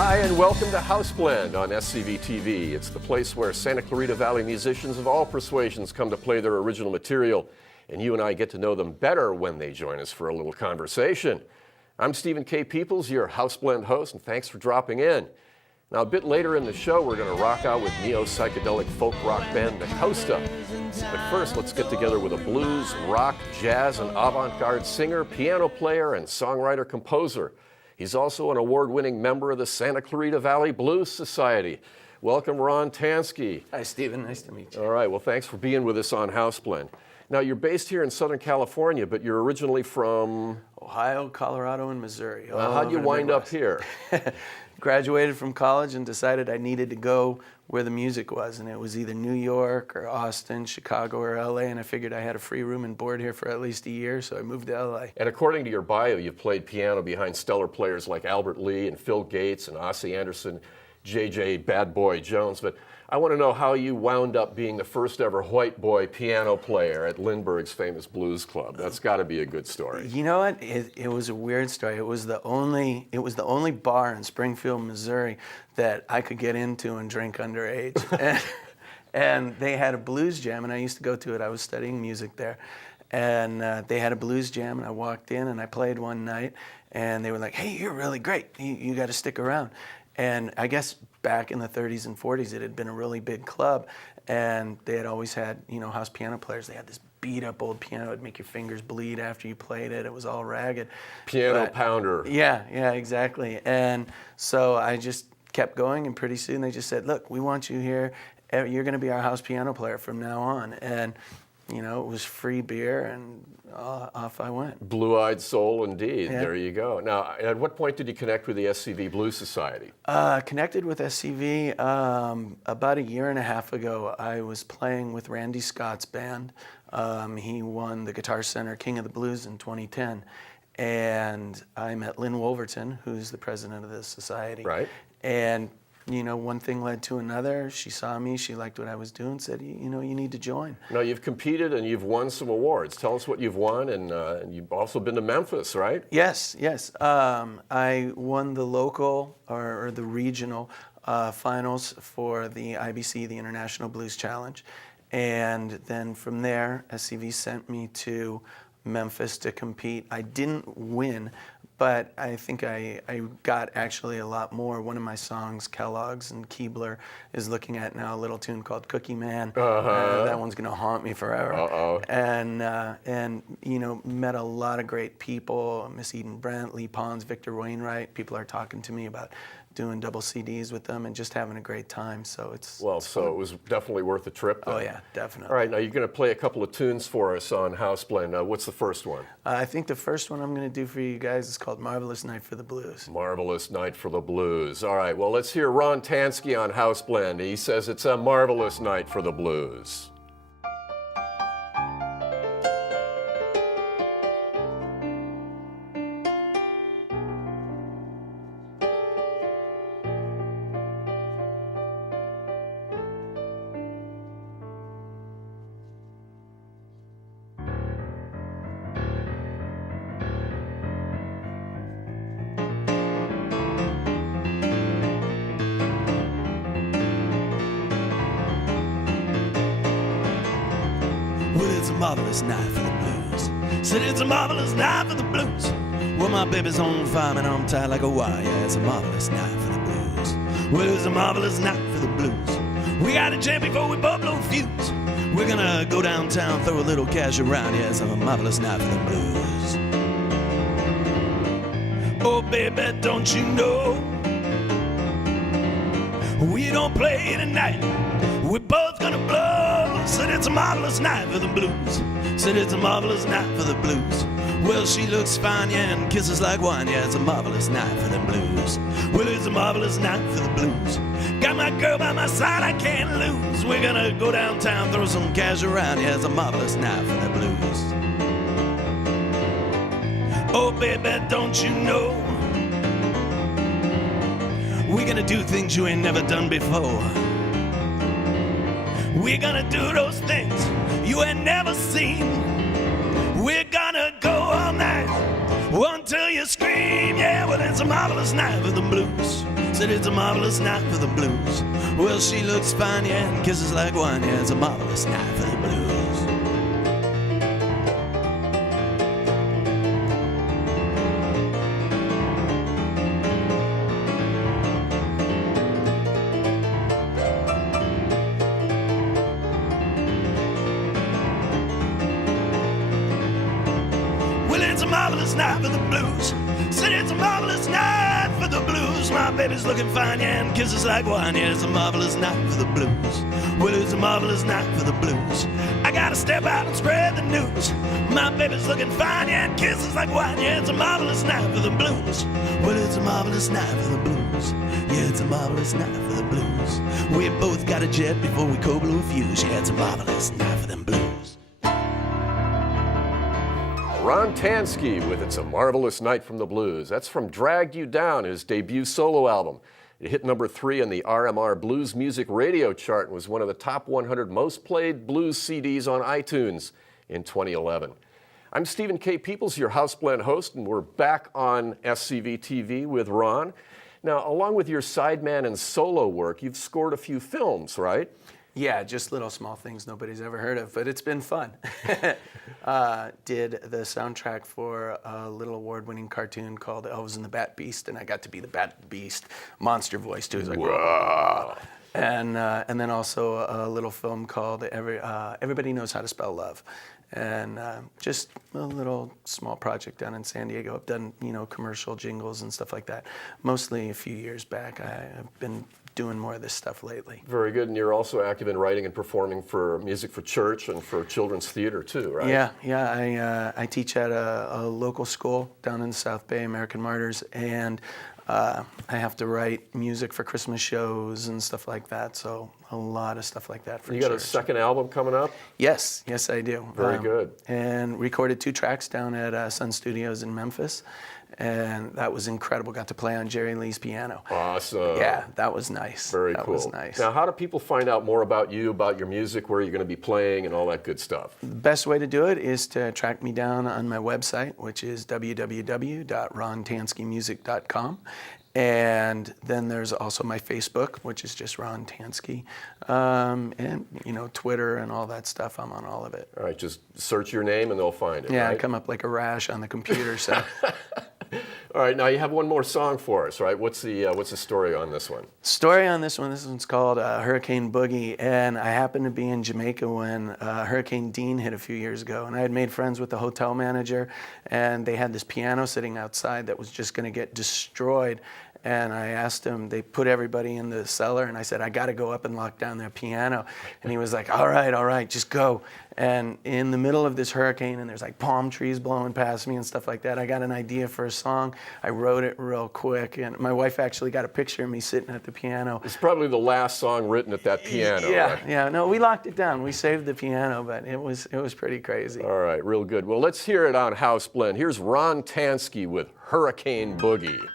Hi, and welcome to House Blend on SCV TV. It's the place where Santa Clarita Valley musicians of all persuasions come to play their original material, and you and I get to know them better when they join us for a little conversation. I'm Stephen K. Peoples, your House Blend host, and thanks for dropping in. Now, a bit later in the show, we're going to rock out with neo-psychedelic folk rock band Da Costa. But first, let's get together with a blues, rock, jazz, and avant-garde singer, piano player, and songwriter-composer. He's also an award-winning member of the Santa Clarita Valley Blues Society. Welcome, Ron Tanski. Hi, Stephen. Nice to meet you. All right. Well, thanks for being with us on House Blend. Now, you're based here in Southern California, but you're originally from Ohio, Colorado, and Missouri. How'd you wind up here? Graduated from college and decided I needed to go where the music was, and it was either New York or Austin, Chicago, or LA, and I figured I had a free room and board here for at least a year, so I moved to LA. And according to your bio, you've played piano behind stellar players like Albert Lee and Phil Gates and Ossie Anderson, J.J. Bad Boy Jones, but I want to know how you wound up being the first ever white boy piano player at Lindbergh's famous blues club. That's got to be a good story. You know what? It was a weird story. It was the only bar in Springfield, Missouri that I could get into and drink underage. and they had a blues jam, and I used to go to it. I was studying music there. And they had a blues jam, and I walked in, and I played one night, and they were like, "Hey, you're really great. You got to stick around." And I guess back in the 30s and 40s, it had been a really big club, and they had always had, house piano players. They had this beat-up old piano. It would make your fingers bleed after you played it. It was all ragged. Piano pounder. Yeah, exactly. And so I just kept going, and pretty soon they just said, "Look, we want you here. You're going to be our house piano player from now on." And it was free beer, and off I went. Blue-eyed soul, indeed. Yeah. There you go. Now, at what point did you connect with the SCV Blues Society? Connected with SCV about a year and a half ago. I was playing with Randy Scott's band. He won the Guitar Center King of the Blues in 2010. And I met Lynn Wolverton, who's the president of this society. Right. And one thing led to another. She saw me, she liked what I was doing, said, you need to join. Now, you've competed and you've won some awards. Tell us what you've won, and you've also been to Memphis, right? Yes. I won the local or the regional finals for the IBC, the International Blues Challenge. And then from there, SCV sent me to Memphis to compete. I didn't win, but I think I got actually a lot more. One of my songs, Kellogg's and Keebler, is looking at now a little tune called Cookie Man. That one's going to haunt me forever. And met a lot of great people, Miss Eden Brent, Lee Pons, Victor Wainwright. People are talking to me about doing double CDs with them and just having a great time. So it's so it was definitely worth the trip then. Oh yeah, definitely. All right, now you're going to play a couple of tunes for us on House Blend. What's the first one? I think the first one I'm going to do for you guys is called Marvelous Night for the Blues. Marvelous Night for the Blues. All right, well, let's hear Ron Tanski on House Blend. He says it's a marvelous night for the blues. Well, it's a marvelous night for the blues. Said it's a marvelous night for the blues. Well, my baby's on fire and I'm tied like a wire. Yeah, it's a marvelous night for the blues. Well, it's a marvelous night for the blues. We got a jam before we bubble fuse. We're gonna go downtown, throw a little cash around. Yeah, it's a marvelous night for the blues. Oh, baby, don't you know we don't play tonight? We're both gonna blow. Said it's a marvelous night for the blues. Said it's a marvelous night for the blues. Well, she looks fine, yeah, and kisses like wine. Yeah, it's a marvelous night for the blues. Well, it's a marvelous night for the blues. Got my girl by my side, I can't lose. We're gonna go downtown, throw some cash around. Yeah, it's a marvelous night for the blues. Oh, baby, don't you know we're gonna do things you ain't never done before. We're gonna do those things you ain't never seen. We're gonna go all night until you scream. Yeah, well, it's a marvelous night for the blues. Said it's a marvelous night for the blues. Well, she looks fine, yeah, and kisses like wine. Yeah, it's a marvelous night for the blues. Well, it's a marvelous night for the blues. Said it's a marvelous night for the blues. My baby's looking fine, yeah, and kisses like wine. Yeah, it's a marvelous night for the blues. Well, it's a marvelous night for the blues. I gotta step out and spread the news. My baby's looking fine, yeah, and kisses like wine. Yeah, it's a marvelous night for the blues. Well, it's a marvelous night for the blues. Yeah, it's a marvelous night for the blues. We both got a jet before we co-blew a fuse. Yeah, it's a marvelous night for them blues. Ron Tanski with It's a Marvelous Night from the Blues. That's from Dragged You Down, his debut solo album. It hit number 3 on the RMR Blues Music Radio chart and was one of the top 100 most played blues CDs on iTunes in 2011. I'm Stephen K. Peoples, your Houseblend host, and we're back on SCV TV with Ron. Now, along with your sideman and solo work, you've scored a few films, right? Yeah, just little small things nobody's ever heard of, but it's been fun. Did the soundtrack for a little award-winning cartoon called Elvis and the Bat Beast, and I got to be the Bat Beast monster voice too. It was like, whoa. And then also a little film called Everybody Knows How to Spell Love. And just a little small project down in San Diego. I've done, commercial jingles and stuff like that. Mostly a few years back. I've been doing more of this stuff lately. Very good, and you're also active in writing and performing for music for church and for children's theater too, right? Yeah. I teach at a local school down in the South Bay, American Martyrs, and I have to write music for Christmas shows and stuff like that, so a lot of stuff like that for You church. got a second album coming up? Yes, I do. Very good. And recorded 2 tracks down at Sun Studios in Memphis, and that was incredible. Got to play on Jerry Lee's piano. Awesome. Yeah, that was nice. Very that cool. was nice. Now, how do people find out more about you, about your music, where you're going to be playing, and all that good stuff? The best way to do it is to track me down on my website, which is www.rontanskimusic.com. And then there's also my Facebook, which is just Ron Tanski, and Twitter and all that stuff. I'm on all of it. All right, just search your name and they'll find it. Yeah, right? I come up like a rash on the computer. So. All right, now you have one more song for us, right? What's the story on this one? Story on this one. This one's called Hurricane Boogie, and I happened to be in Jamaica when Hurricane Dean hit a few years ago, and I had made friends with the hotel manager, and they had this piano sitting outside that was just going to get destroyed. And I asked him, they put everybody in the cellar, and I said, I got to go up and lock down their piano. And he was like, all right, just go. And in the middle of this hurricane, and there's like palm trees blowing past me and stuff like that, I got an idea for a song. I wrote it real quick, and my wife actually got a picture of me sitting at the piano. It's probably the last song written at that piano, right? Yeah, no, we locked it down. We saved the piano, but it was pretty crazy. All right, real good. Well, let's hear it on Houseblend. Here's Ron Tanski with Hurricane Boogie.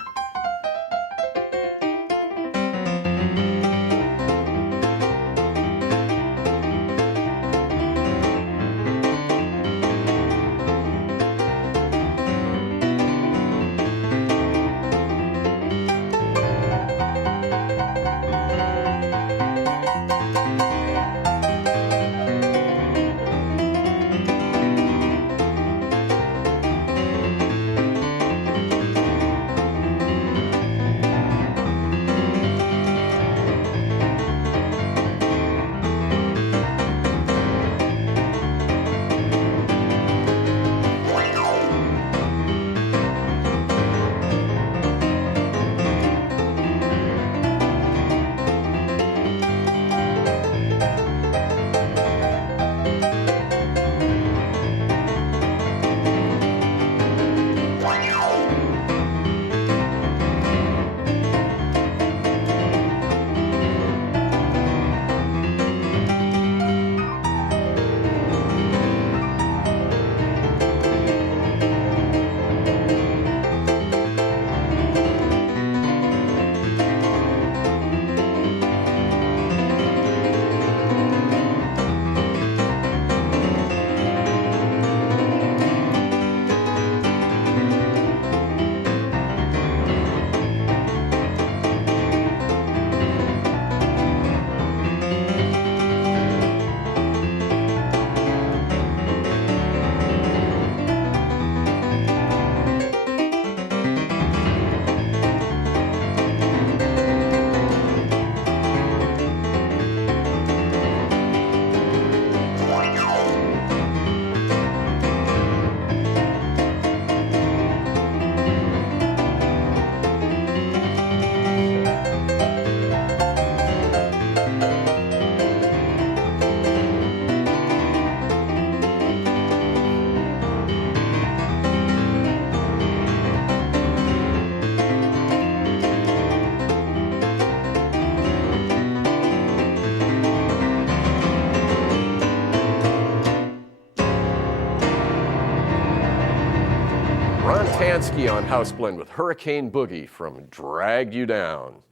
Tanski on House Blend with Hurricane Boogie from Dragged You Down.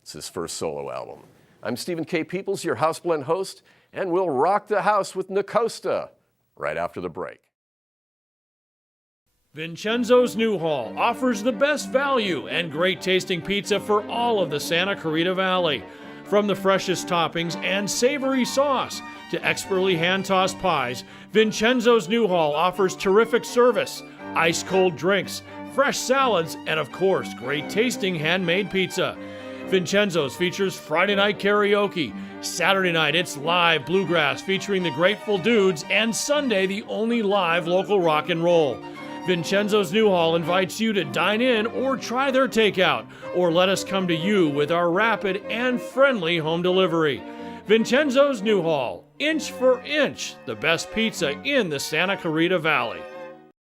It's his first solo album. I'm Stephen K. Peoples, your House Blend host, and we'll rock the house with Nacosta right after the break. Vincenzo's Newhall offers the best value and great tasting pizza for all of the Santa Clarita Valley. From the freshest toppings and savory sauce to expertly hand-tossed pies, Vincenzo's Newhall offers terrific service, ice-cold drinks, fresh salads, and of course, great tasting handmade pizza. Vincenzo's features Friday night karaoke. Saturday night, it's live bluegrass featuring the Grateful Dudes, and Sunday, the only live local rock and roll. Vincenzo's Newhall invites you to dine in or try their takeout, or let us come to you with our rapid and friendly home delivery. Vincenzo's Newhall, inch for inch, the best pizza in the Santa Clarita Valley.